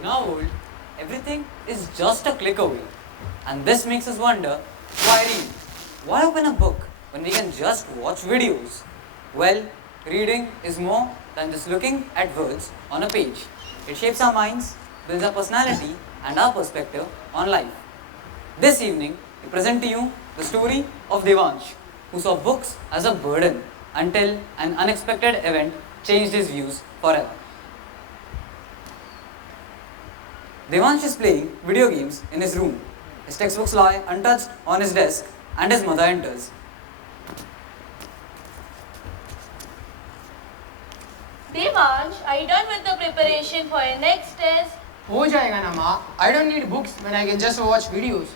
In our world, everything is just a click away. And this makes us wonder, why read? Why open a book when we can just watch videos? Well, reading is more than just looking at words on a page. It shapes our minds, builds our personality and our perspective on life. This evening, we present to you the story of Devansh, who saw books as a burden until an unexpected event changed his views forever. Devansh is playing video games in his room. His textbooks lie untouched on his desk and his mother enters. Devansh, are you done with the preparation for your next test? हो जाएगा ना माँ. I don't need books when I can just watch videos.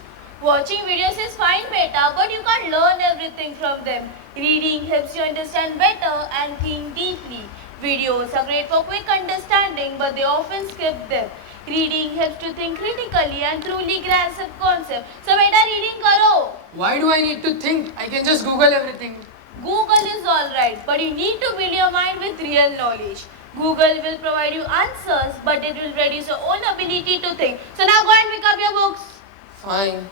Watching videos is fine, beta, but you can't learn everything from them. Reading helps you understand better and think deeply. Videos are great for quick understanding, but they often skip them. Reading helps to think critically and truly grasp a concept. So, beta, reading karo. Why do I need to think? I can just Google everything. Google is alright, but you need to build your mind with real knowledge. Google will provide you answers, but it will reduce your own ability to think. So now go and pick up your books. Fine.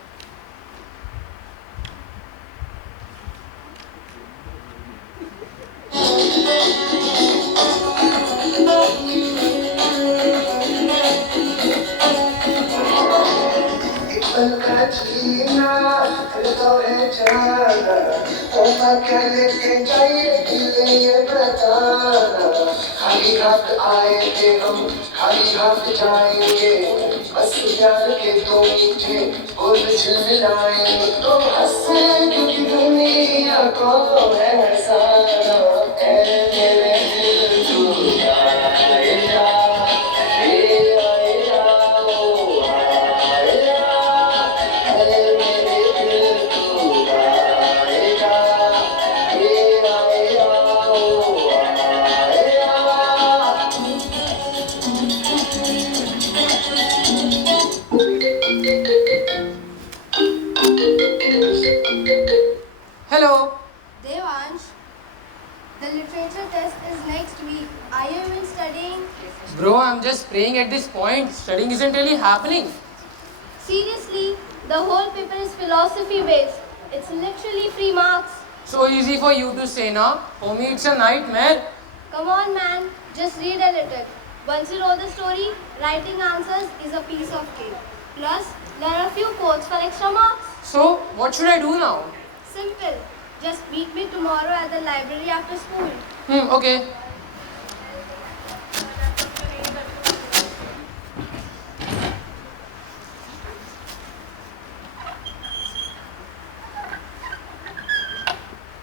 खाली हाथ आएंगे हम खाली हाथ जाएंगे बस प्यार के दो मीठे बोल झिलमिलाएंगे तो हंसे क्योंकि दुनिया को है सारा है मेरे दिल तू आएगा आएगा ओ आएगा है मेरे दिल तू आएगा आएगा ओ Hello. Devansh, the literature test is next week. Are you even studying? Bro, I'm just praying at this point. Studying isn't really happening. Seriously, the whole paper is philosophy based. It's literally free marks. So easy for you to say now. For me, it's a nightmare. Come on, man, just read a little. Once you know the story, writing answers is a piece of cake. Plus, learn a few quotes for extra marks. So, what should I do now? Simple. Just meet me tomorrow at the library after school. Okay.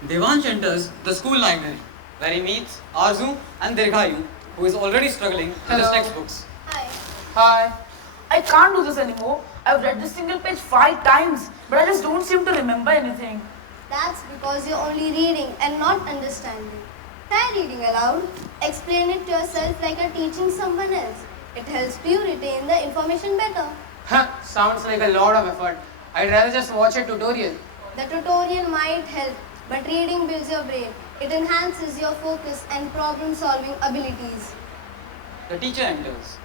Devansh enters the school library, where he meets Arzu and Dirghayu, who is already struggling with his Hello. textbooks. Hi. Hi. I can't do this anymore. I've read this single page 5 times, but I just don't seem to remember anything. That's because you're only reading and not understanding. Try reading aloud. Explain it to yourself like you're teaching someone else. It helps you retain the information better. Sounds like a lot of effort. I'd rather just watch a tutorial. The tutorial might help, but reading builds your brain. It enhances your focus and problem-solving abilities. The teacher enters.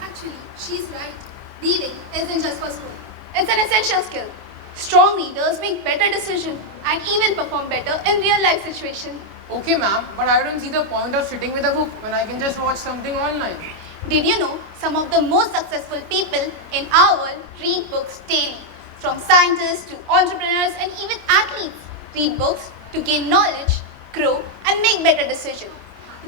Actually, she's right. Reading isn't just for school. It's an essential skill. Strong readers make better decisions and even perform better in real life situations. Okay, ma'am, but I don't see the point of sitting with a book when I can just watch something online. Did you know some of the most successful people in our world read books daily? From scientists to entrepreneurs and even athletes read books to gain knowledge, grow and make better decisions.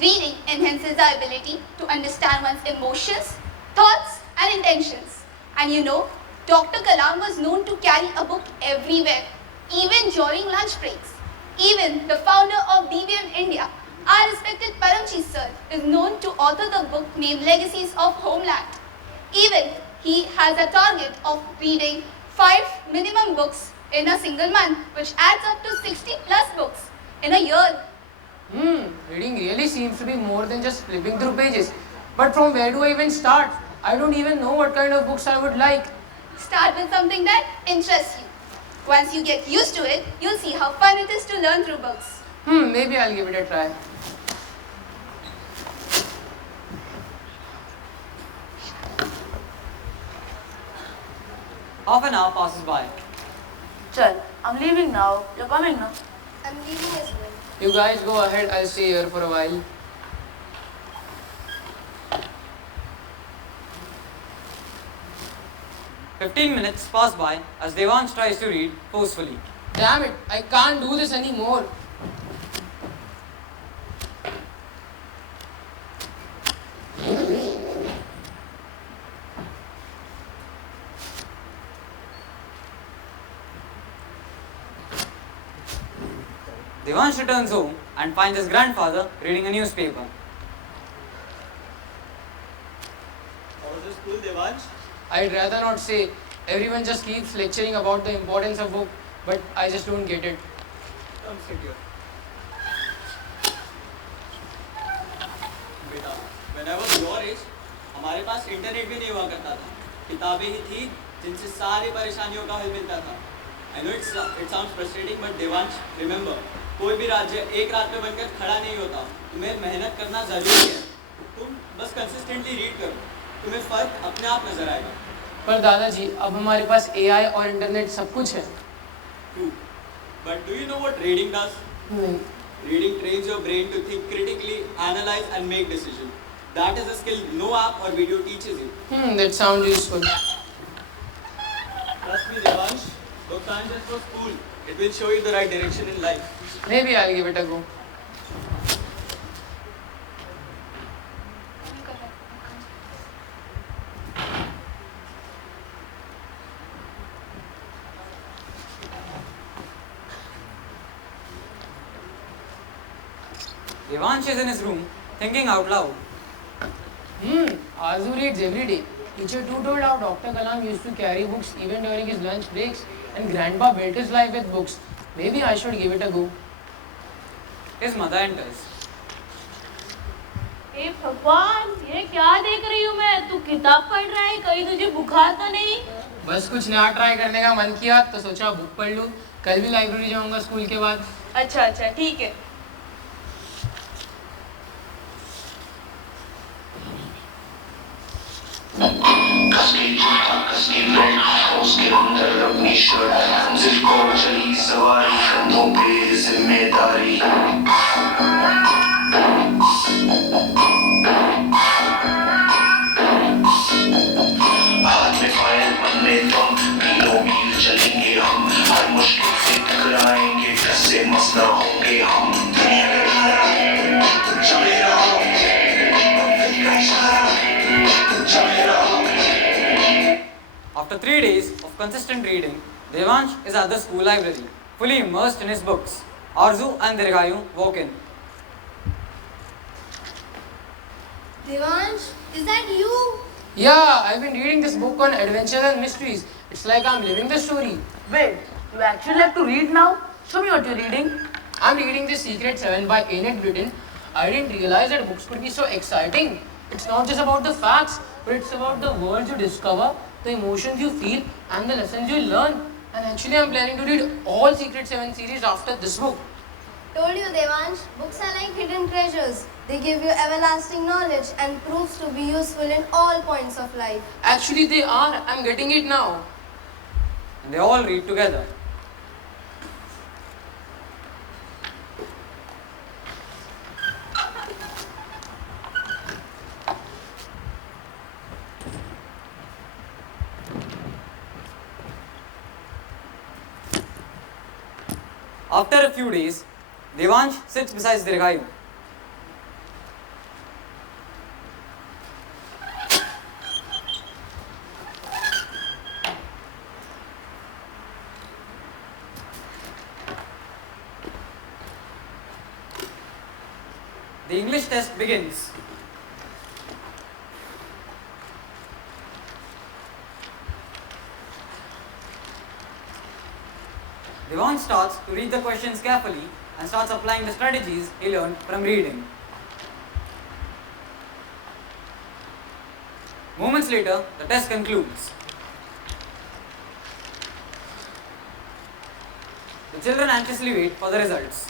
Reading enhances our ability to understand one's emotions, thoughts and intentions. And you know, Dr. Kalam was known to carry a book everywhere, even during lunch breaks. Even the founder of DBM India, our respected Paramji sir, is known to author the book named Legacies of Homeland. Even he has a target of reading 5 minimum books in a single month, which adds up to 60 plus books in a year. Reading really seems to be more than just flipping through pages. But from where do I even start? I don't even know what kind of books I would like. Start with something that interests you. Once you get used to it, you'll see how fun it is to learn through books. Maybe I'll give it a try. Half an hour passes by. Chal, I'm leaving now. You're coming now. I'm leaving as well. You guys go ahead, I'll stay here for a while. "15 minutes pass by as Devansh tries to read forcefully. Damn it, I can't do this anymore. Devansh returns home and finds his grandfather reading a newspaper. How was the school, Devansh? I'd rather not say. Everyone just keeps lecturing about the importance of book, but I just don't get it. Come sit here. बेटा, when I was your age, हमारे पास internet भी नहीं हुआ करता था. किताबें ही थी जिनसे सारी परेशानियों का हल मिलता था. I know it sounds frustrating, but Devansh, remember, कोई भी राज्य एक रात में बनकर खड़ा नहीं होता. तुम्हें मेहनत करना जरूरी है. तुम बस कंसिस्टेंटली रीड करो. तुम्हें फर्क अपने आप नजर आएगा. पर दादाजी, अब हमारे पास AI और इंटरनेट सब कुछ है. True. But do you know what reading does? नहीं. Reading trains your brain to think critically, analyze and make decisions. That is a skill no app or video teaches you. That sounds useful. Trust me, Devansh. Books aren't just for school. It will show you the right direction in life. Maybe I'll give it a go. Devansh is in his room thinking out loud. Arzu reads every day. Teacher too told how Dr. Kalam used to carry books even during his lunch breaks, and Grandpa built his life with books. Maybe I should give it a go. His mother enters. हे भगवान, ये क्या देख रही हूँ मैं? तू किताब पढ़ रहा है, कहीं तुझे बुखार तो नहीं? बस कुछ नया ट्राई करने का मन किया तो सोचा बुक पढ़ लूँ. कल भी लाइब्रेरी जाऊँगा स्कूल के बाद. अच्छा अच्छा, ठीक है. कसके जूता कसके बेल्ट उसके अंदर अपनी शर्ट मंजिल को चली सवारी कंधों पे जिम्मेदारी हाथ में फाइल मन में दम मीलों मील चलेंगे हम हर मुश्किल से टकराएंगे कैसे मसला होंगे हम दुनिया के खाना चले रहो After 3 days of consistent reading, Devansh is at the school library, fully immersed in his books. Arzu and Dirgayu walk in. Devansh, is that you? Yeah, I've been reading this book on adventures and mysteries. It's like I'm living the story. Wait, you actually like to read now? Show me what you're reading. I'm reading The Secret Seven by Enid Blyton. I didn't realize that books could be so exciting. It's not just about the facts, but it's about the worlds you discover, the emotions you feel, and the lessons you learn. And actually, I'm planning to read all Secret Seven series after this book. Told you, Devansh, books are like hidden treasures. They give you everlasting knowledge and proves to be useful in all points of life. Actually, they are. I'm getting it now. And they all read together. After a few days, Devansh sits beside Dirgayu. The English test begins. Devansh starts to read the questions carefully and starts applying the strategies he learned from reading. Moments later, the test concludes. The children anxiously wait for the results.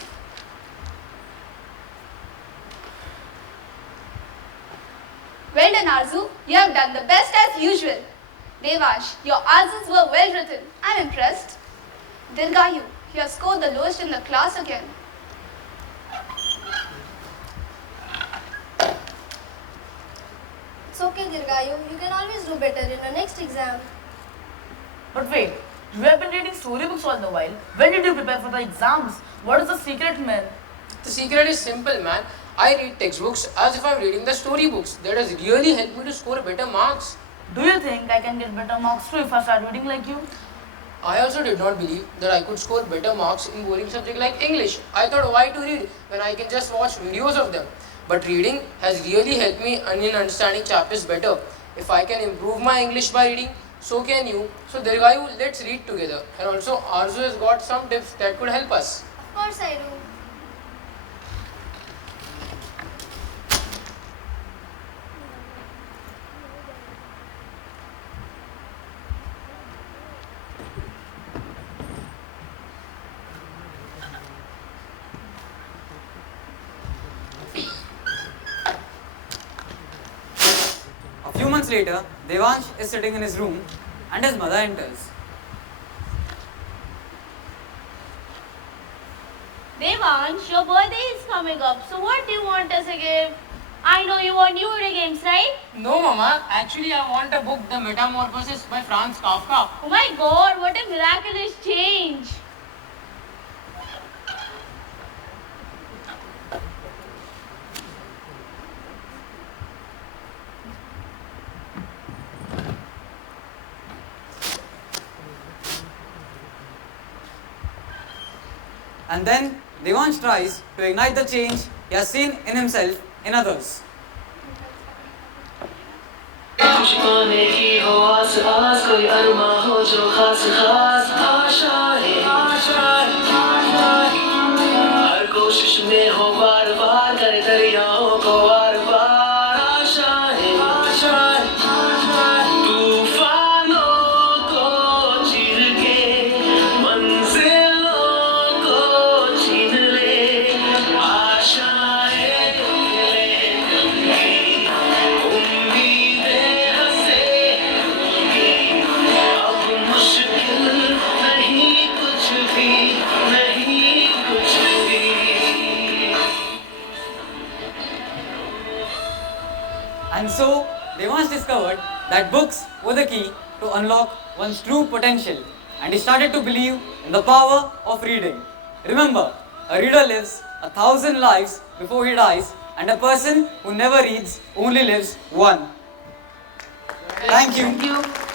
Well done, Arzu. You have done the best as usual. Devansh, your answers were well written. I'm impressed. Dirgayu, you have scored the lowest in the class again. It's okay, Dirgayu. You can always do better in the next exam. But wait, you have been reading storybooks all the while. When did you prepare for the exams? What is the secret, man? The secret is simple, man. I read textbooks as if I'm reading the storybooks. That has really helped me to score better marks. Do you think I can get better marks too if I start reading like you? I also did not believe that I could score better marks in boring subject like English. I thought, why to read when I can just watch videos of them? But reading has really helped me in understanding chapters better. If I can improve my English by reading, so can you. So Dirgayu, let's read together. And also Arzu has got some tips that could help us. Of course I do. A few months later, Devansh is sitting in his room and his mother enters. Devansh, your birthday is coming up, so what do you want as a gift? I know you want new video games, right? No, Mama. Actually, I want a book, The Metamorphosis by Franz Kafka. Oh my god, what a miraculous change! And then Devansh tries to ignite the change he has seen in himself in others. खुश पाने की हो आस आस कोई अरमा हो जो खास खास आशाएं हर कोशिश में हो बार बार करे दरियाओं को बार बार आशाएं तूफानों को चीर के मंजिलों को छीन ले आशाएं उम्मीदें हंसेंगी अब मुश्किल नहीं कुछ भी नहीं कुछ भी And so, Devansh discovered that books were the key to unlock one's true potential, and he started to believe in the power of reading. Remember, a reader lives 1,000 lives before he dies, and a person who never reads only lives one. Thank you. Thank you.